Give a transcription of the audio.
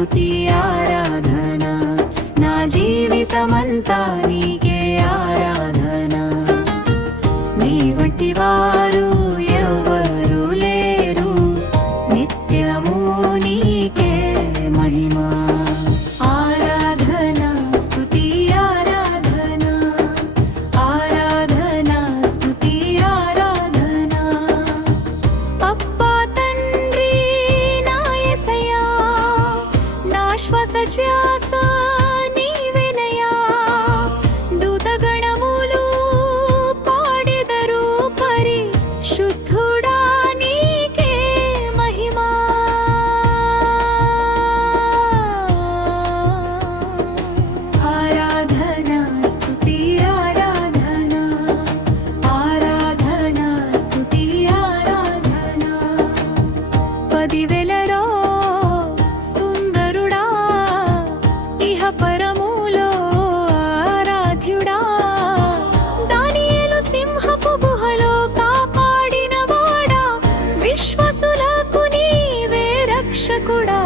స్తుతి ఆరాధన, నా జీవితమంతా నీకే ఆరాధన. నీ వంటి వారు ఎవరు లేరు, నిత్యము నీకే మహిమ. ఆరాధన స్తుతి ఆరాధన, ఆరాధన స్తుతి ఆరాధన. అబ్బా తండ్రి నా యేసయ్యా, నా శ్వాస శ్వాస నీవేనయ్యా. దూతగణములు పాడెదరు పరిశుద్ధుడా నీకే మహిమ. ఆరాధన స్తుతి ఆరాధన, ఆరాధన స్తుతి ఆరాధన. 10,000లో సుందరుడా, ఇహ పరములో ఆరాధ్యుడా. దానియేలు సింహపు గుహలో కాపాడిన వాడా, విశ్వాసులకు నీవే రక్షకుడా.